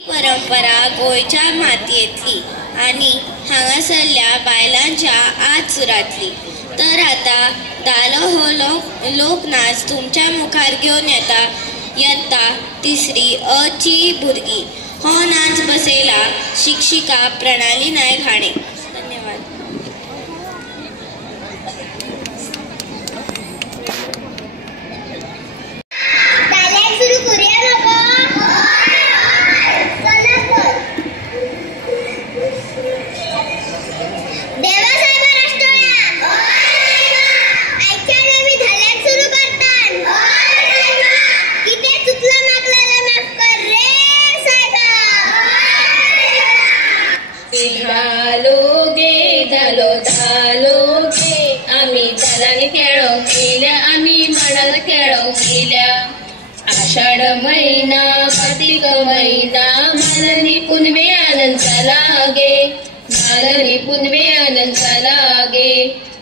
परंपरा गोंयच्या मातयेंतली आनी हांगासरल्या बायलांच्या आदसुरांतली। तर आता धालो हो लोकनाच तुमच्या मुखार घेवन येता इयत्ता तिसरी अ ची भुरगीं। हो नाच बसयला शिक्षिका प्रणाली नायक हाणें। धन्यवाद। आषाढ महिना कार्तिक महिना मालनी पुनवे अनंता लागे, मालनी पुनवे अनंता लागे।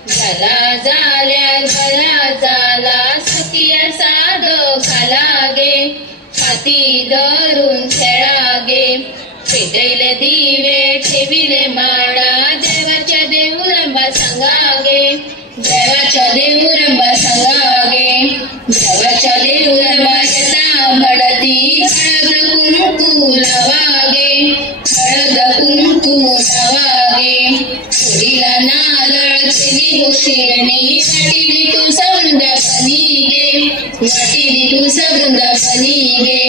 झाला झाल्या गला झाला सखिया साध खालागे, हाती धरून खेळागे। पेटले दिवे ठेविले माडा, देवाच्या देऊरंबा सांगागे, देवाच्या देऊरंबा सांगागे। देवाच्या देऊरंबा येता म्हणती हळद कुंकू लावागे, हळद कुंकू लावागे। पुरीला नारळ केली गोशिणी, वाटिली तू सवृंदापनी गे, वाटिली तू सवृंदापनी गे।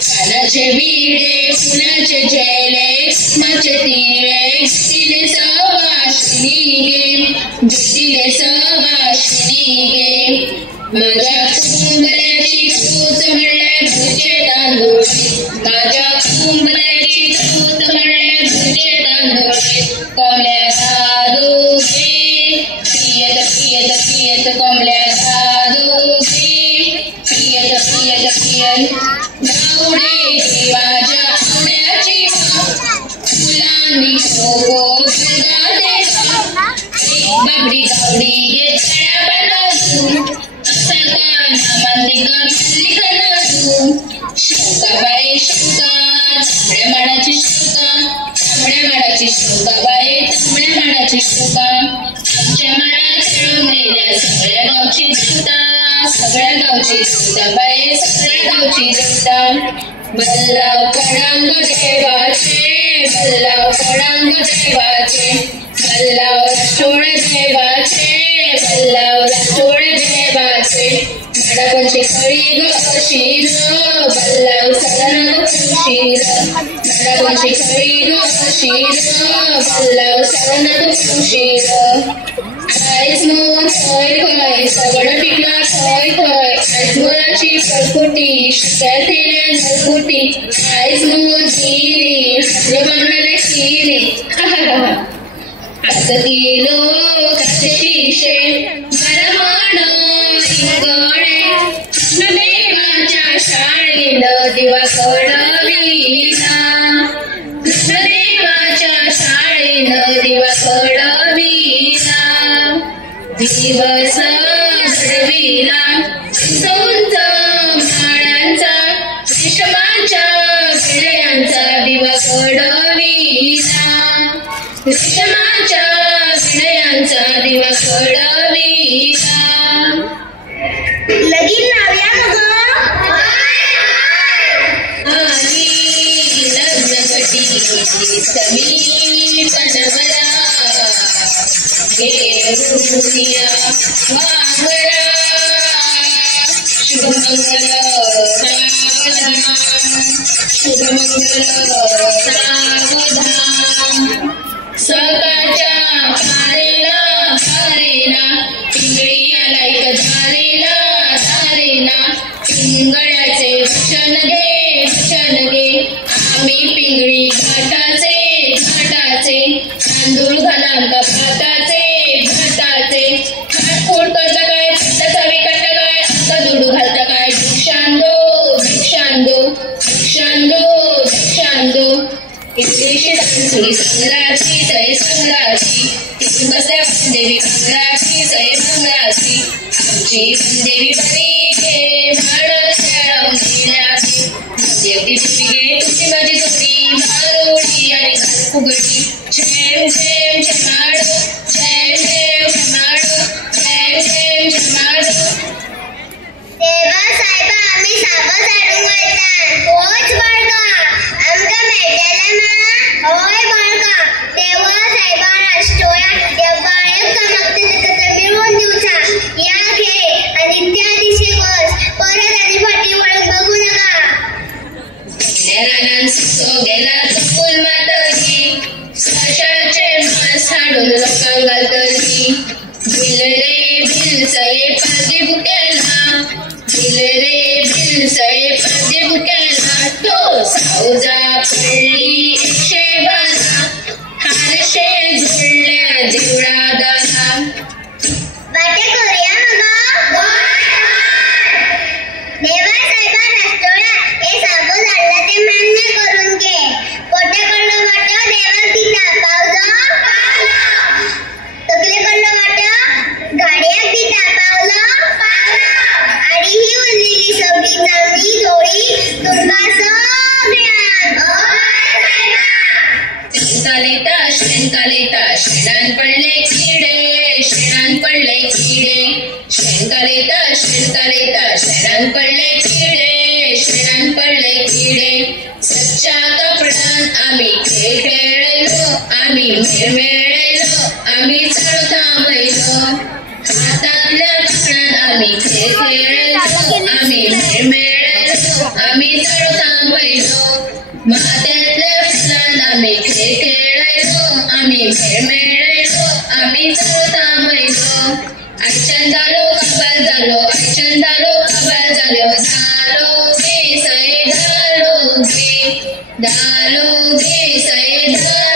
कानाचे विडे फुलाचे झेले कुसमाचे तिळे, जुटिले सवाशिणी गे, जुटिले सवाशिणी गे। माझ्या कुंबल्याची तूच म्हणले भुजे तांदूळी, माझ्या कुंबल्याची तूच म्हणले भुजे तांदूळी। कोंबड्या साधूची पियत पियत पियत कोंबड्या साधूची पियत पियत पियत। गावडे देवाच्या आवड्याची फुलांनी सोगो गंगा देवा, एक बाबडी गावडी ये छळ्या बनवू, शोकाबाई शोका तांबड्या माडाची शोका, तांबड्या माडाची शोका बाई तांबड्या माडाची शोका। आमच्या माडात खेळून गेल्या सगळ्या गावची देवता, सगळ्या गावची देवता बाई सगळ्या गावची देवता। बल्लाव पडांग देवाचे, बल्लाव पडांग देवाचे, बल्लाव राठोड देवाचे, बल्लाव राठोड देवाचे। माडाकोणची खळी ग शिर, बल्लाव सदन खुशीर, माडाकोणची खळी ग शिर, बल्लाव सदन खुशीर। आयज मोन थंय थंय सगळं पिकला थंय थंय, आयज मोनाची फळफुटी शिक्यार थिले झलफुटी। आयज मोन थिली हातले बांगडे थिली, आसती लोक आसे शिशे बरमण इंगडे। कृष्णदेवाच्या शाळेन दिवा कडविला, कृष्णदेवाच्या शाळेन दिवा कडविला। दिवस घडविला उंच माडांचा, रेशमाच्या विडयांचा दिवा कडविला, रेशमाच्या विडयांचा दिवा कडविला। लगीन लावूया मग आणि लग्न कटी समी पनवरा, घेऊया बांगडा शुभमंगल सावधान, शुभमंगल सावधान। सकाळच्या धारेला धारेला पिंगळी आलाय धारेला धारेला, पिंगळ्याचे भक्षण घे भक्षण घे। आम्ही पिंगळी घाटाचे घाटाचे, तांदूळ घालांत भाताचे भाताचे। खाटफूट करता काय त्याचा विकट काय, आता दुडू घालता काय भिक्षांदो भिक्षांदो भिक्षांदो भिक्षांदो। इतलीशी तांसुरी संग्राची जय संग्राची, इथून बसल्या देवी मंगळाची जय मंगळाची। आमची देवी बरी घे भाड खेळवून दिल्याची, देवी तुझी घे तुझी माझी जोडी। सो गेला चपून मातरी साशाचे मांस हाडून लोकांक घालतली बिल रे बिल सये पारगे बुकेला बिल रे बिल सये पारगे बुकेला तो सावजा पडली 112 हारशे जुळल्या देवळा दाला वाटे करूया मगो देवा साहेबा राष्ट्रोळा हे सांगून झालं ते मान्य करून घे पोटे कडलो वाटो देवाक दिता पावलो तकले कडलो वाटो गाडयाक दिता पावलो आणि ही उरलेली सगळी चांगली जोडी तुमका सगळ्यांक शेणकालेता शेणान पडले किडे शेणान पडले किडे शेणकालेता शेणान पडले किडे शेणान पडले किडे सच्च्या कपडान आम्ही खेळ खेळलो आम्ही मेळमेळलो आम्ही चढ थांबलो हातातल्या कापडान आम्ही खेळ खेळलो आम्ही मेळमेळलो आम्ही चढ थांबलो माथ्यातल्या फुलान आम्ही खेळ खेळलो आम्ही मेळमेळलो आम्ही चढ थांबलो आयच्यान धालो काबार जालो आयच्यान धालो काबार जालो धालो गे सये धालो गे सये धालो